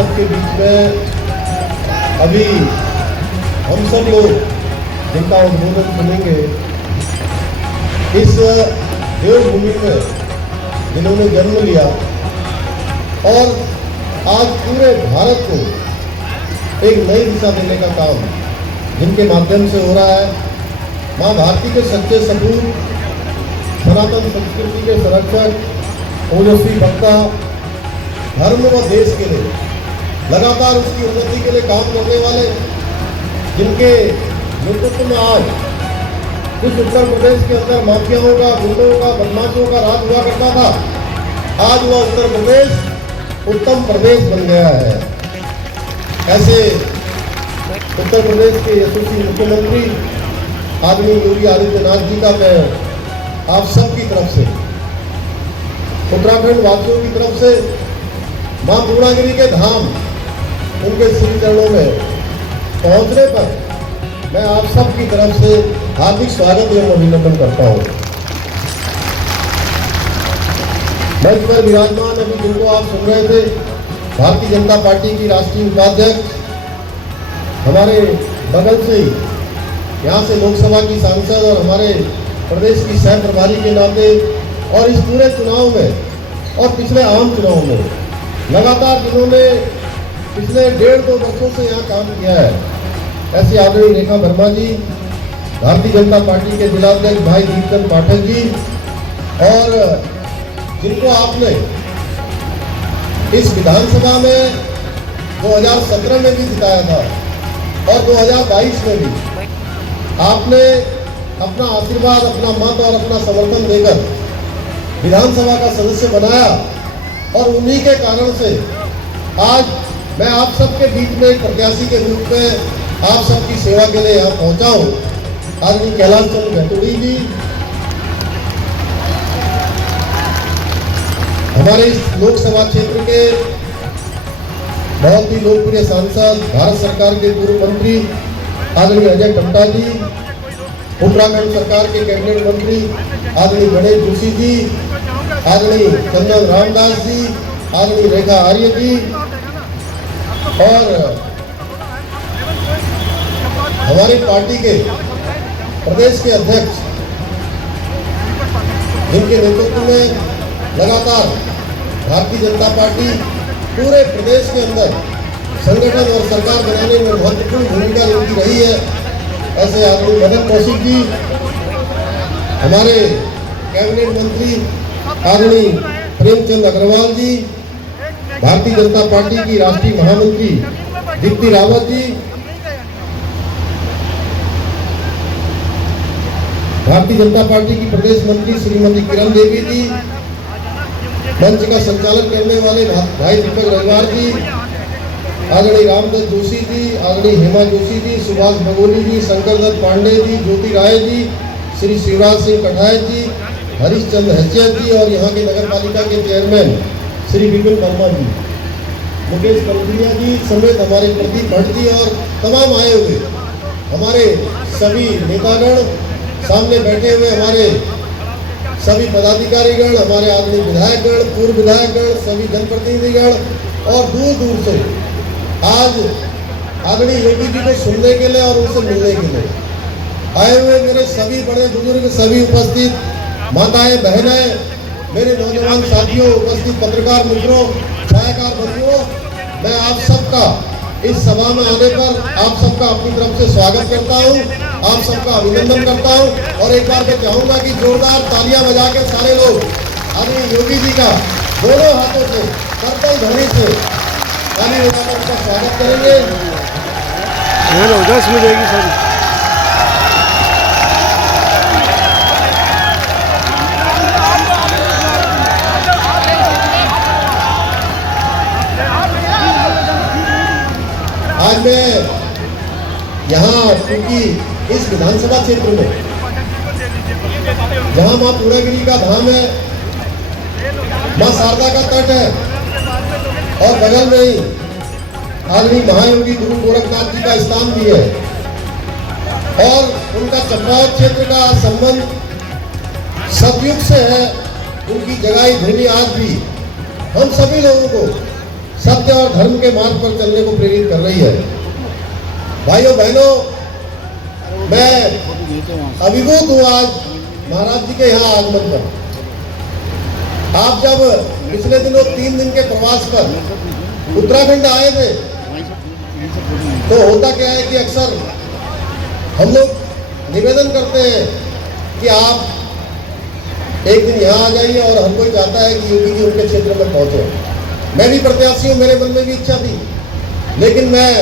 सबके बीच में अभी हम सब लोग जिनका उद्बोधन सुनेंगे, इस देवभूमि में जिन्होंने जन्म लिया और आज पूरे भारत को एक नई दिशा देने का काम जिनके माध्यम से हो रहा है, माँ भारती के सच्चे सपूत, सनातन संस्कृति के संरक्षक, ओजस्वी वक्ता, धर्म व देश के लिए लगातार उसकी उन्नति के लिए काम करने वाले, जिनके नेतृत्व में आज कुछ उत्तर प्रदेश के अंदर माफियाओं का, गुंडों का, बदमाशों का राज हुआ करता था, आज वह उत्तर प्रदेश उत्तम प्रदेश बन गया है। ऐसे उत्तर प्रदेश के यशस्वी मुख्यमंत्री आदरणीय योगी आदित्यनाथ जी का मैं आप सबकी तरफ से, उत्तराखंड वासियों की तरफ से, मां पूर्णागिरी के धाम उनके श्री चरणों में पहुंचने पर मैं आप सबकी तरफ से हार्दिक स्वागत एवं अभिनंदन करता हूं। मंच पर विराजमान अभी जिनको आप सुन रहे थे, भारतीय जनता पार्टी की राष्ट्रीय उपाध्यक्ष, हमारे बगल से ही यहाँ से लोकसभा की सांसद और हमारे प्रदेश की सह प्रभारी के नाते और इस पूरे चुनाव में और पिछले आम चुनाव में लगातार जिन्होंने पिछले 1.5-2 वर्षों से यहाँ काम किया है, ऐसी आदरणीय रेखा वर्मा जी, भारतीय जनता पार्टी के जिलाध्यक्ष भाई दीपचंद पाठक जी, और जिनको आपने इस विधानसभा में 2017 में भी जिताया था और 2022 में भी आपने अपना आशीर्वाद, अपना मत और अपना समर्थन देकर विधानसभा का सदस्य बनाया, और उन्हीं के कारण से आज मैं आप सबके बीच में एक प्रत्याशी के रूप में आप सबकी सेवा के लिए यहाँ पहुँचा हूँ। आदरणीय कैलाश चंद्र घटोड़ी जी, हमारे इस लोकसभा क्षेत्र के बहुत ही लोकप्रिय सांसद, भारत सरकार के पूर्व मंत्री आदरणीय अजय टम्टा जी, उत्तराखंड सरकार के कैबिनेट मंत्री आदरणीय गणेश जोशी जी, आदरणीय चंदन रामदास जी, आदरणीय रेखा आर्य जी, और हमारी पार्टी के प्रदेश के अध्यक्ष, जिनके नेतृत्व में लगातार भारतीय जनता पार्टी पूरे प्रदेश के अंदर संगठन और सरकार बनाने में महत्वपूर्ण भूमिका निभाती रही है, ऐसे आदरणीय मदन कौशिक जी, हमारे कैबिनेट मंत्री आदरणीय प्रेमचंद अग्रवाल जी, भारतीय जनता पार्टी की राष्ट्रीय महामंत्री दीप्ति रावत जी, भारतीय जनता पार्टी की प्रदेश मंत्री श्रीमती किरण देवी जी, मंच का संचालन करने वाले भाई दीपक रविवार जी, आदरणीय रामदत्त जोशी जी, आदरणीय हेमा जोशी जी, सुभाष बगोली जी, शंकर दत्त पांडे जी, ज्योति राय जी, श्री शिवराज सिंह कठायत जी, हरीश चंद्र हैसियत जी, और यहाँ के नगर पालिका के चेयरमैन श्री विपिन वर्मा जी, मुकेश कलपुरिया जी समेत हमारे प्रदीप भट्ट जी और तमाम आए हुए हमारे सभी नेतागण, सामने बैठे हुए हमारे सभी पदाधिकारीगण, हमारे आदरणीय विधायकगण, पूर्व विधायकगण, सभी जनप्रतिनिधिगण और दूर दूर से आज आदरणीय योगी जी को सुनने के लिए और उनसे मिलने के लिए आए हुए मेरे सभी बड़े बुजुर्ग, सभी उपस्थित माताएं, बहनें, मेरे नौजवान साथियों, उपस्थित पत्रकार मित्रों, छायाकार बंधुओं, मैं आप सबका इस सभा में आने पर आप सबका अपनी तरफ से स्वागत करता हूं, आप सबका अभिनंदन करता हूं, और एक बार मैं चाहूंगा कि जोरदार तालियां बजा के सारे लोग आदरणीय योगी जी का दोनों हाथों से करतल ध्वनि से ताली बजाकर उनका स्वागत करेंगे। 10 में जाएगी सर। आज मैं यहाँ क्योंकि इस विधानसभा क्षेत्र में जहाँ माँ पूर्णागिरी का धाम है, माँ शारदा का तट है, और बगल में ही आदरणीय महायोगी गुरु गोरखनाथ जी का स्थान भी है, और उनका चंपावत क्षेत्र का संबंध सतयुग से है। उनकी जगाई भूमि आज भी हम सभी लोगों को सत्य और धर्म के मार्ग पर चलने को प्रेरित कर रही है। भाइयों बहनों, मैं अभिभूत हूँ आज महाराज जी के यहाँ आगमन पर। आप जब पिछले दिनों 3 दिन के प्रवास पर उत्तराखंड आए थे तो होता क्या है कि अक्सर हम लोग निवेदन करते हैं कि आप एक दिन यहाँ आ जाइए और हर कोई चाहता है कि योगी जी उनके क्षेत्र में पहुंचे। मैं भी प्रत्याशी हूँ, मेरे मन में भी इच्छा थी, लेकिन मैं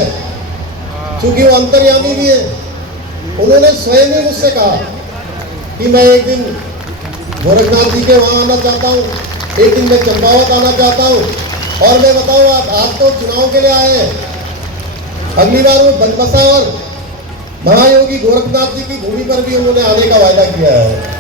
चूंकि वो अंतर्यामी भी है, उन्होंने स्वयं ही मुझसे कहा कि मैं एक दिन गोरखनाथ जी के वहाँ आना चाहता हूँ, एक दिन मैं चंपावत आना चाहता हूँ। और मैं बताऊँ, आप आज तो चुनाव के लिए आए हैं, अगली बार वो बनबसा और महायोगी गोरखनाथ जी की भूमि पर भी उन्होंने आने का वायदा किया है।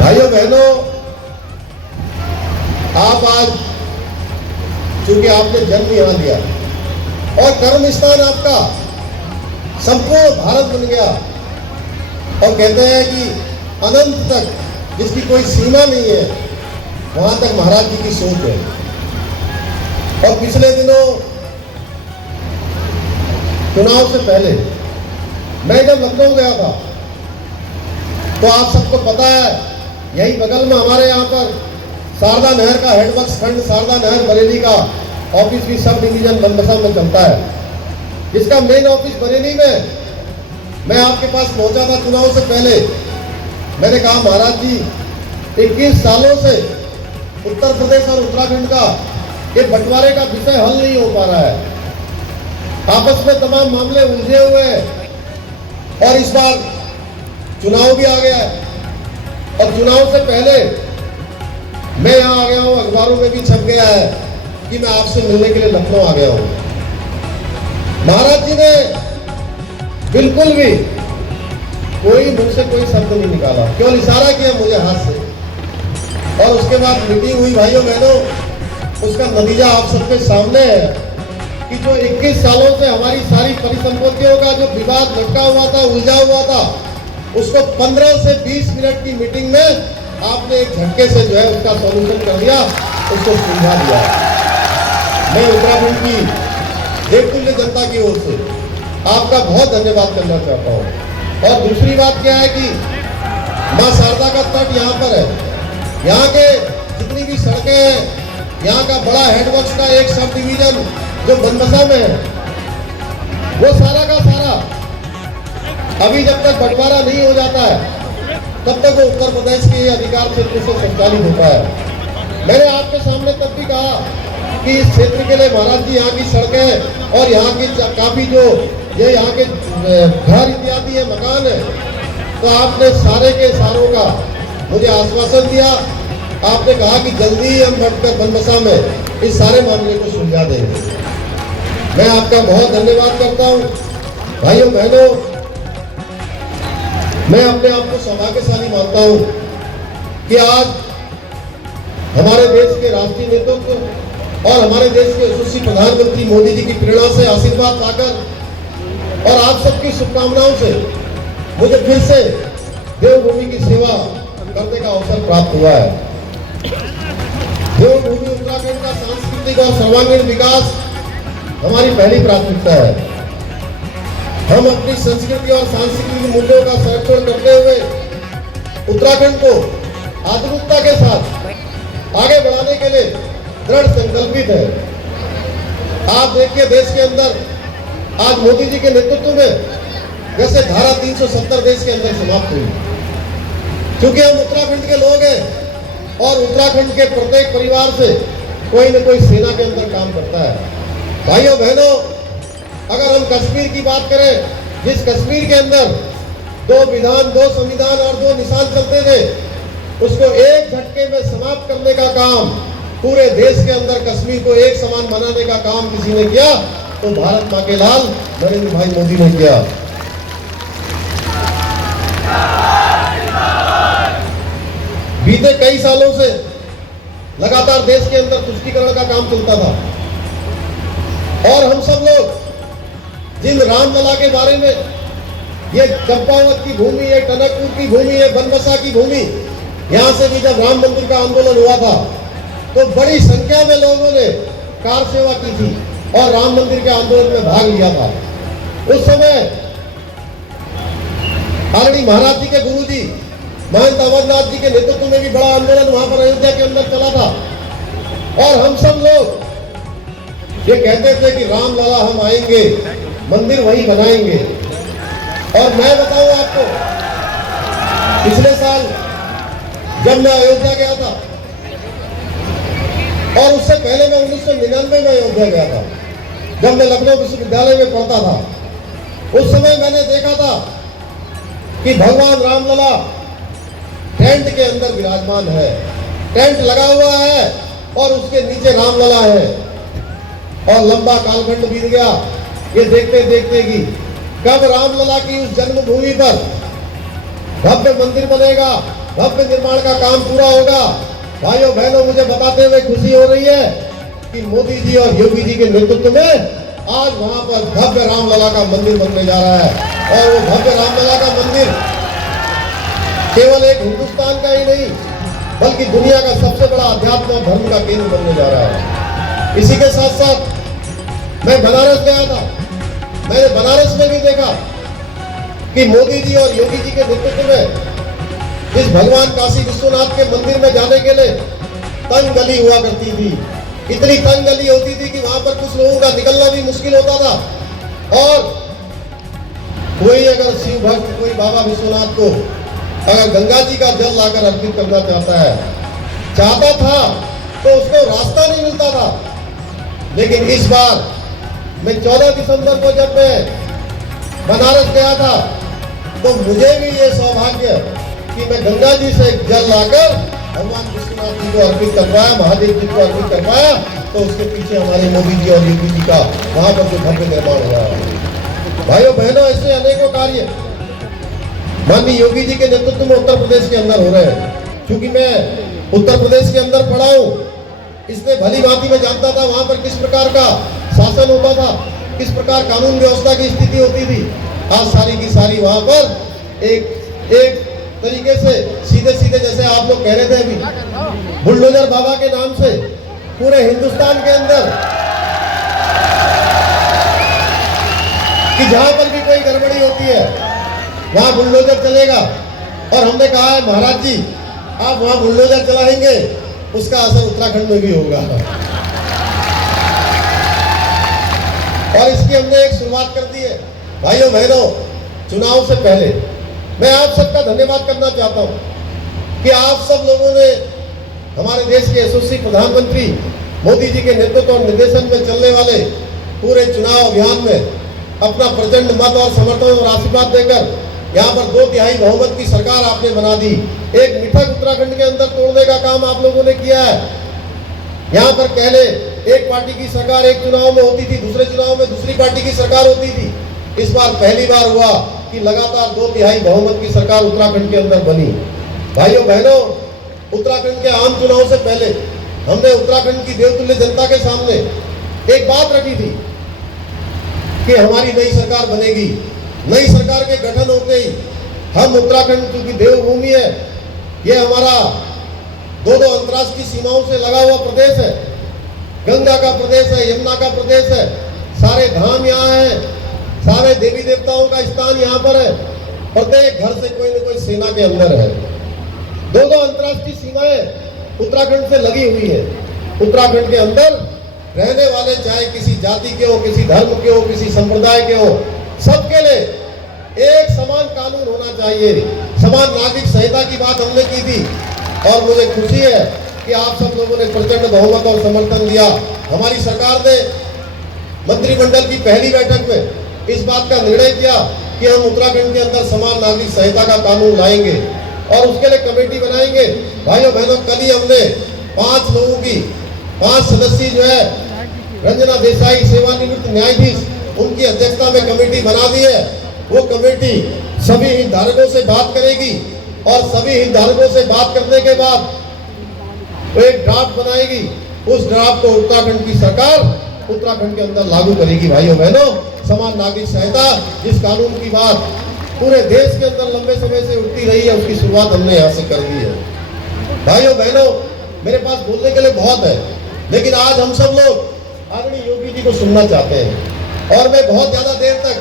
भाइयों बहनों, आप आज चूंकि आपने जन्म यहाँ लिया और कर्म स्थान आपका संपूर्ण भारत बन गया, और कहते हैं कि अनंत तक जिसकी कोई सीमा नहीं है, वहां तक महाराज जी की सोच है। और पिछले दिनों चुनाव से पहले मैं जब लखनऊ गया था तो आप सबको पता है, यही बगल में हमारे यहाँ पर शारदा नहर का हेडवर्क्स खंड शारदा नहर बरेली का ऑफिस भी सब डिवीजन बनबसा में चलता है, जिसका मेन ऑफिस बरेली में। मैं आपके पास पहुंचा था चुनाव से पहले, मैंने कहा महाराज जी 21 सालों से उत्तर प्रदेश और उत्तराखंड का ये बंटवारे का विषय हल नहीं हो पा रहा है, आपस में तमाम मामले उलझे हुए हैं, और इस बार चुनाव भी आ गया है। और चुनाव से पहले मैं यहाँ आ गया हूँ, अखबारों में भी छप गया है कि मैं आपसे मिलने के लिए लखनऊ आ गया हूँ। महाराज जी ने बिल्कुल भी कोई मुझसे कोई शब्द नहीं निकाला, केवल इशारा किया मुझे हाथ से, और उसके बाद मीटिंग हुई। भाइयों बहनों, उसका नतीजा आप सबके सामने है कि जो 21 सालों से हमारी सारी परिसंपत्तियों का जो विवाद लटका हुआ था, उलझा हुआ था, उसको 15 से 20 मिनट की मीटिंग में आपने एक झटके से जो है उसका सॉल्यूशन कर दिया, उसको सुलझा दिया। मैं उत्तराखंड की देवतुल्य जनता की ओर से आपका बहुत धन्यवाद करना चाहता हूँ। और दूसरी बात क्या है कि माँ शारदा का तट यहाँ पर है, यहाँ के जितनी भी सड़कें हैं, यहाँ का बड़ा हेडवर्क्स का एक सब डिवीजन जो बनबसा में है, वो सारा का सारा अभी जब तक बंटवारा नहीं हो जाता है तब तक वो उत्तर प्रदेश के अधिकार क्षेत्र से संचालित होता है। मैंने आपके सामने तब भी कहा कि इस क्षेत्र के लिए महाराज जी यहाँ की सड़कें और यहाँ की काफी जो ये यहाँ के घर इत्यादि है, मकान है, तो आपने सारे के सारों का मुझे आश्वासन दिया। आपने कहा कि जल्दी ही हम बैठकर बनबसा में इस सारे मामले को सुलझा देंगे। मैं आपका बहुत धन्यवाद करता हूँ। भाइयों बहनों, मैं अपने आप को सौभाग्यशाली मानता हूँ कि आज हमारे देश के राष्ट्रीय नेतृत्व और हमारे देश के यशस्वी प्रधानमंत्री मोदी जी की प्रेरणा से आशीर्वाद पाकर और आप सबकी शुभकामनाओं से मुझे फिर से देवभूमि की सेवा करने का अवसर प्राप्त हुआ है। देवभूमि उत्तराखंड का सांस्कृतिक और सर्वांगीण विकास हमारी पहली प्राथमिकता है। हम अपनी संस्कृति और सांस्कृतिक मूल्यों का संरक्षण करते हुए उत्तराखंड को आधुनिकता के साथ आगे बढ़ाने के लिए दृढ़ संकल्पित है। आप देखिए, देश के अंदर आज मोदी जी के नेतृत्व में जैसे धारा 370 देश के अंदर समाप्त हुई, क्योंकि हम उत्तराखंड के लोग हैं और उत्तराखंड के प्रत्येक परिवार से कोई न कोई सेना के अंदर काम करता है। भाइयों बहनों, अगर हम कश्मीर की बात करें, जिस कश्मीर के अंदर 2 विधान, 2 संविधान और 2 निशान चलते थे, उसको एक झटके में समाप्त करने का काम पूरे देश के अंदर कश्मीर को एक समान बनाने का काम किसी ने किया तो भारत मां के लाल नरेंद्र भाई मोदी ने किया। बीते कई सालों से लगातार देश के अंदर तुष्टीकरण का काम चलता था और हम सब लोग जिन रामलला के बारे में, ये चंपावत की भूमि, ये टनकपुर की भूमि, ये बनबसा की भूमि, यहाँ से भी जब राम मंदिर का आंदोलन हुआ था तो बड़ी संख्या में लोगों ने कार सेवा की थी और राम मंदिर के आंदोलन में भाग लिया था। उस समय आदरणीय महाराज जी के गुरु जी महंत अमरनाथ जी के नेतृत्व में भी बड़ा आंदोलन वहां पर अयोध्या के अंदर चला था और हम सब लोग ये कहते थे कि रामलला हम आएंगे, मंदिर वही बनाएंगे। और मैं बताऊं आपको, पिछले साल जब मैं अयोध्या गया था और उससे पहले मैं 1999 में अयोध्या गया था, जब मैं लखनऊ विश्वविद्यालय में पढ़ता था, उस समय मैंने देखा था कि भगवान रामलला टेंट के अंदर विराजमान है, टेंट लगा हुआ है और उसके नीचे रामलला है। और लंबा कालखंड बीत गया ये देखते देखते कि कब रामलला की उस जन्मभूमि पर भव्य मंदिर बनेगा, भव्य निर्माण का काम पूरा होगा। भाइयों बहनों, मुझे बताते हुए खुशी हो रही है कि मोदी जी और योगी जी के नेतृत्व में आज वहां पर भव्य रामलला का मंदिर बनने जा रहा है। और वो भव्य रामलला का मंदिर केवल एक हिंदुस्तान का ही नहीं बल्कि दुनिया का सबसे बड़ा अध्यात्म और धर्म का केंद्र बनने जा रहा है। इसी के साथ साथ मैं बनारस गया था, मैंने बनारस में भी देखा कि मोदी जी और योगी जी के नेतृत्व में इस भगवान काशी विश्वनाथ के मंदिर में जाने के लिए तंग गली हुआ करती थी। इतनी तंग गली होती थी कि वहां पर कुछ लोगों का निकलना भी मुश्किल होता था। और कोई अगर शिव भक्त, कोई बाबा विश्वनाथ को अगर गंगा जी का जल लाकर अर्पित करना चाहता था तो उसको रास्ता नहीं मिलता था। लेकिन इस बार मैं 14 दिसंबर को जब मैं बनारस गया था तो मुझे भी ये सौभाग्य कि मैं गंगा जी से जल लाकर भगवान विश्वनाथ जी को अर्पित कर पाया, महादेव जी को अर्पित कर पाया। तो उसके पीछे हमारे मोदी जी और योगी जी का वहां पर जो भव्य निर्माण हुआ है। भाइयों बहनों, ऐसे अनेकों कार्य माननीय योगी जी के नेतृत्व में उत्तर प्रदेश के अंदर हो रहे हैं। क्योंकि मैं उत्तर प्रदेश के अंदर पढ़ा हूँ, इसलिए भली भांति मैं जानता था वहां पर किस प्रकार का शासन होता था, किस प्रकार कानून व्यवस्था की स्थिति होती थी। आज सारी की सारी वहां पर एक तरीके से सीधे सीधे, जैसे आप लोग कह रहे थे अभी, बुलडोजर बाबा के नाम से पूरे हिंदुस्तान के अंदर कि जहां पर भी कोई गड़बड़ी होती है वहां बुलडोजर चलेगा। और हमने कहा है महाराज जी आप वहां बुलडोजर चलाएंगे, उसका असर उत्तराखंड में भी होगा। और इसकी हमने एक शुरुआत कर दी है। भाइयों बहनों, चुनाव से पहले मैं आप सबका धन्यवाद करना चाहता हूं कि आप सब लोगों ने हमारे देश के यशस्वी प्रधानमंत्री मोदी जी के नेतृत्व और निर्देशन में चलने वाले पूरे चुनाव अभियान में अपना प्रचंड मत और समर्थन और आशीर्वाद देकर यहाँ पर 2/3 बहुमत की सरकार आपने बना दी। एक मिथक उत्तराखंड के अंदर तोड़ने का काम आप लोगों ने किया है। यहाँ पर पहले एक पार्टी की सरकार एक चुनाव में होती थी, दूसरे चुनाव में दूसरी पार्टी की सरकार होती थी। इस बार पहली बार हुआ कि लगातार 2/3 बहुमत की सरकार उत्तराखंड के अंदर बनी। भाइयों बहनों, उत्तराखंड के आम चुनाव से पहले हमने उत्तराखंड की देवतुल्य जनता के सामने एक बात रखी थी कि हमारी नई सरकार बनेगी। नई सरकार के गठन होते ही हम उत्तराखंड, क्योंकि देवभूमि है, ये हमारा 2 अंतर्राष्ट्रीय सीमाओं से लगा हुआ प्रदेश है, गंगा का प्रदेश है, यमुना का प्रदेश है, सारे धाम यहाँ हैं, सारे देवी देवताओं का स्थान यहाँ पर है, प्रत्येक घर से कोई न कोई सेना के अंदर है। 2 अंतर्राष्ट्रीय सीमाएं उत्तराखंड से लगी हुई है। उत्तराखंड के अंदर रहने वाले चाहे किसी जाति के हो, किसी धर्म के हो, किसी संप्रदाय के हो, सबके लिए एक समान कानून होना चाहिए। समान नागरिक संहिता की बात हमने की थी और मुझे खुशी है कि आप सब लोगों ने प्रचंड बहुमत और समर्थन दिया। हमारी सरकार ने मंत्रिमंडल की पहली बैठक में इस बात का निर्णय किया कि हम उत्तराखंड के अंदर समान नागरिक संहिता का कानून लाएंगे और उसके लिए कमेटी बनाएंगे। भाइयों बहनों, कल ही हमने 5 लोगों की 5 सदस्यीय जो है रंजना देसाई सेवानिवृत्त न्यायाधीश, उनकी अध्यक्षता में कमेटी बना दी है। वो कमेटी सभी हितधारकों से बात करेगी और सभी हितधारकों से बात करने के बाद वो एक ड्राफ्ट बनाएगी। उस ड्राफ्ट को उत्तराखंड की सरकार उत्तराखंड के अंदर लागू करेगी। भाइयों बहनों, समान नागरिक संहिता, जिस कानून की बात पूरे देश के अंदर लंबे समय से उठती रही है, उसकी शुरुआत हमने यहाँ से कर दी है। भाइयों बहनों, मेरे पास बोलने के लिए बहुत है, लेकिन आज हम सब लोग आदरणीय योगी जी को सुनना चाहते हैं और मैं बहुत ज्यादा देर तक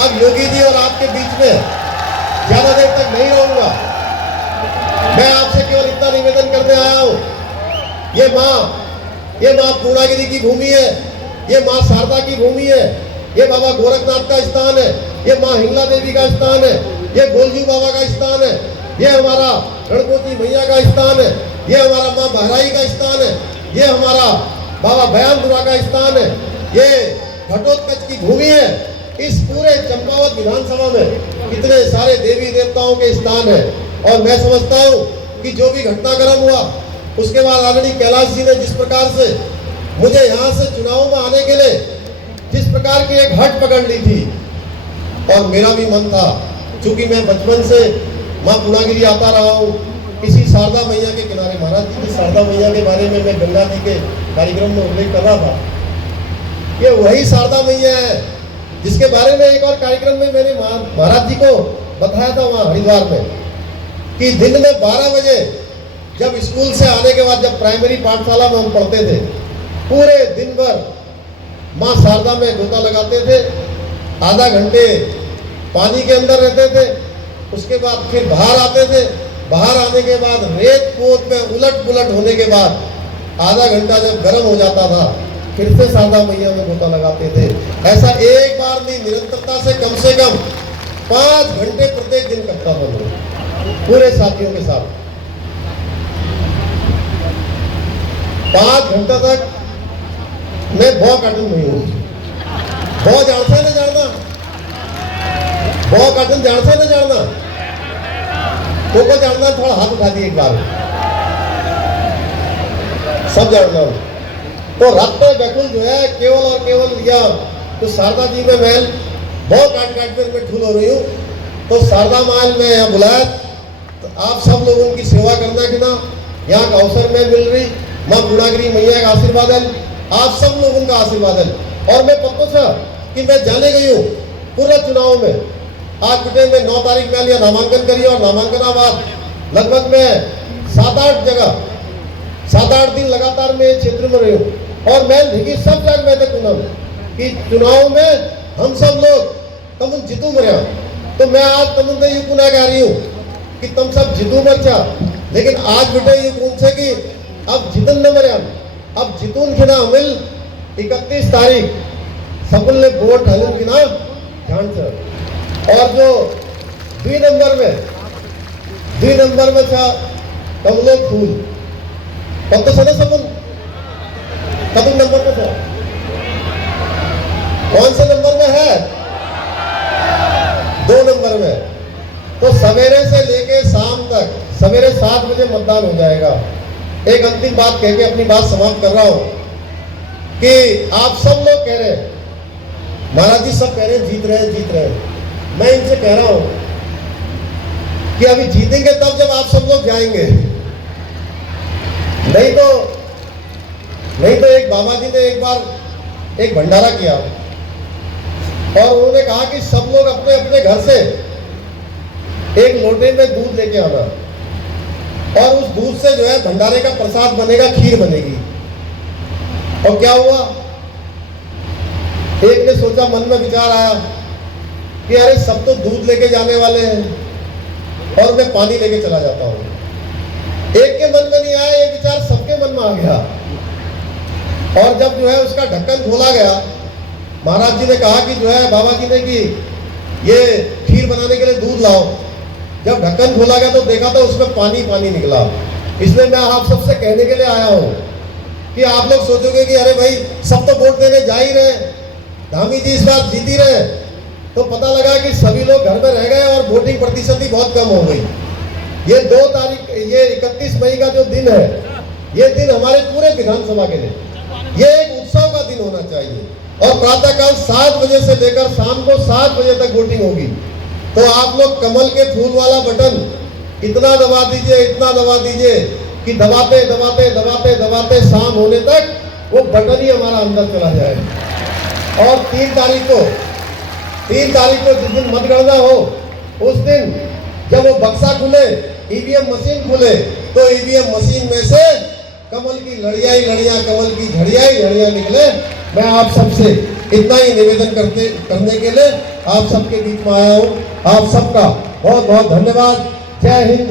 अब योगी जी और आपके बीच में ज्यादा देर तक नहीं रहूंगा। मैं आपसे केवल इतना निवेदन करने आया हूं, ये माँ पूर्णागिरी की भूमि है, ये माँ शारदा की भूमि है, ये बाबा गोरखनाथ का स्थान है, ये माँ हिंगला देवी का स्थान है, ये गोलजू बाबा का स्थान है, ये हमारा गणपति मैया का स्थान है, ये हमारा माँ बहराई का स्थान है, ये हमारा बाबा बयानपुरा का स्थान है, ये घटोत्कच की भूमि है। इस पूरे चंपावत विधानसभा में कितने सारे देवी देवताओं के स्थान है और मैं समझता हूँ कि जो भी घटनाक्रम हुआ उसके बाद आदरणीय कैलाश जी ने जिस प्रकार से मुझे यहाँ से चुनाव में आने के लिए जिस प्रकार की एक हट पकड़ ली थी, और मेरा भी मन था, चूंकि मैं बचपन से माँ पूर्णागिरी आता रहा हूँ, इसी शारदा मैया के किनारे, महाराज जी की शारदा मैया के बारे में मैं गंगा जी के कार्यक्रम में उल्लेख कर रहा था, ये वही शारदा मैया है जिसके बारे में एक और कार्यक्रम में मैंने महाराज जी को बताया था वहाँ हरिद्वार में, कि दिन में 12 बजे जब स्कूल से आने के बाद, जब प्राइमरी पाठशाला में हम पढ़ते थे, पूरे दिन भर माँ शारदा में गोता लगाते थे, आधा घंटे पानी के अंदर रहते थे, उसके बाद फिर बाहर आते थे, बाहर आने के बाद रेत पोत में उलट पुलट होने के बाद आधा घंटा जब गर्म हो जाता था, फिर से शारदा मैया में गोता लगाते थे। ऐसा एक बार नहीं, निरंतरता से कम 5 घंटे प्रत्येक दिन करता था मैं पूरे साथियों के साथ। 5 घंटा तक मैं बहुत काटन नहीं हूँ, बहुत जानसा न जानना, बहुत काटन जानसा न जानना, तो को जानना, थोड़ा हाथ उठा दिए एक बार, सब जानना। तो रत्न बैकुल जो है केवल और केवल या तो शारदा जी में महल बहुत काट कर मैं ठूल हो रही हूँ, तो शारदा महल में यहाँ बुलाया, तो आप सब लोगों की सेवा करना कि ना, यहाँ का अवसर में मिल रही, माँ पूर्णागिरी मैया का आशीर्वाद है, आप सब लोगों का आशीर्वाद है। और मैं पक्का था कि मैं जाने गई हूँ पूरा चुनाव में, आज बेटे में 9 तारीख में लिया नामांकन करी और नामांकनाबाद लगभग मैं 7-8 दिन लगातार मैं क्षेत्र में रही हूँ, और मैं देखी सब जगह मैं देखूंगा कि चुनाव में हम सब लोग तमुन जीतू मरिया, तो मैं आज तमुन ये पुनः कह रही हूँ कि तुम सब जीतू मर जा, लेकिन आज बेटे ये कौन से कि अब जीतन न मरिया, अब जीतून खिना मिल 31 तारीख सबुल ने वोट हलन खिना ध्यान से। और जो 2 नंबर में था कमलो फूल, कब तो सने सबुल कब नंबर पे था, कौन से नंबर में है, 2 नंबर में। तो सवेरे से लेके शाम तक, सवेरे 7 बजे मतदान हो जाएगा। एक अंतिम बात कह के अपनी बात समाप्त कर रहा हूं कि आप सब लोग कह रहे हैं, महाराज जी सब कह रहे हैं जीत रहे हैं, मैं इनसे कह रहा हूं कि अभी जीतेंगे तब जब आप सब लोग जाएंगे, नहीं तो एक बाबा जी ने एक बार एक भंडारा किया और उन्होंने कहा कि सब लोग अपने अपने घर से एक लोटे में दूध लेके आना, और उस दूध से जो है भंडारे का प्रसाद बनेगा, खीर बनेगी। और क्या हुआ, एक ने सोचा, मन में विचार आया कि अरे सब तो दूध लेके जाने वाले हैं और मैं पानी लेके चला जाता हूं। एक के मन में नहीं आया, ये विचार सबके मन में आ गया, और जब जो है उसका ढक्कन खोला गया, महाराज जी ने कहा कि जो है बाबा जी ने कि ये खीर बनाने के लिए दूध लाओ। जब ढक्कन खोला गया तो देखा तो उसमें पानी निकला। इसलिए मैं आप सबसे कहने के लिए आया हूँ कि आप लोग सोचोगे कि अरे भाई सब तो वोट देने जा ही रहे, धामी जी इस बार जीत ही रहे, तो पता लगा कि सभी लोग घर में रह गए और वोटिंग प्रतिशत ही बहुत कम हो गई। ये 2 तारीख, ये 31 मई का जो दिन है, ये दिन हमारे पूरे विधानसभा के लिए ये एक उत्सव का दिन होना चाहिए, और प्रातःकाल 7 बजे से लेकर शाम को 7 बजे तक वोटिंग होगी। तो आप लोग कमल के फूल वाला बटन इतना दबा दीजिए कि दबाते शाम होने तक वो बटन ही हमारा अंदर चला जाए। और 3 तारीख को जिस दिन मतगणना हो, उस दिन जब वो बक्सा खुले, ईवीएम मशीन खुले, तो ईवीएम मशीन में से कमल की लड़ियां ही लड़ियां, कमल की झड़ियां ही झड़ियां निकले। मैं आप सबसे इतना ही निवेदन करने के लिए आप सबके बीच में आया हूँ। आप सबका बहुत बहुत धन्यवाद। जय हिंद,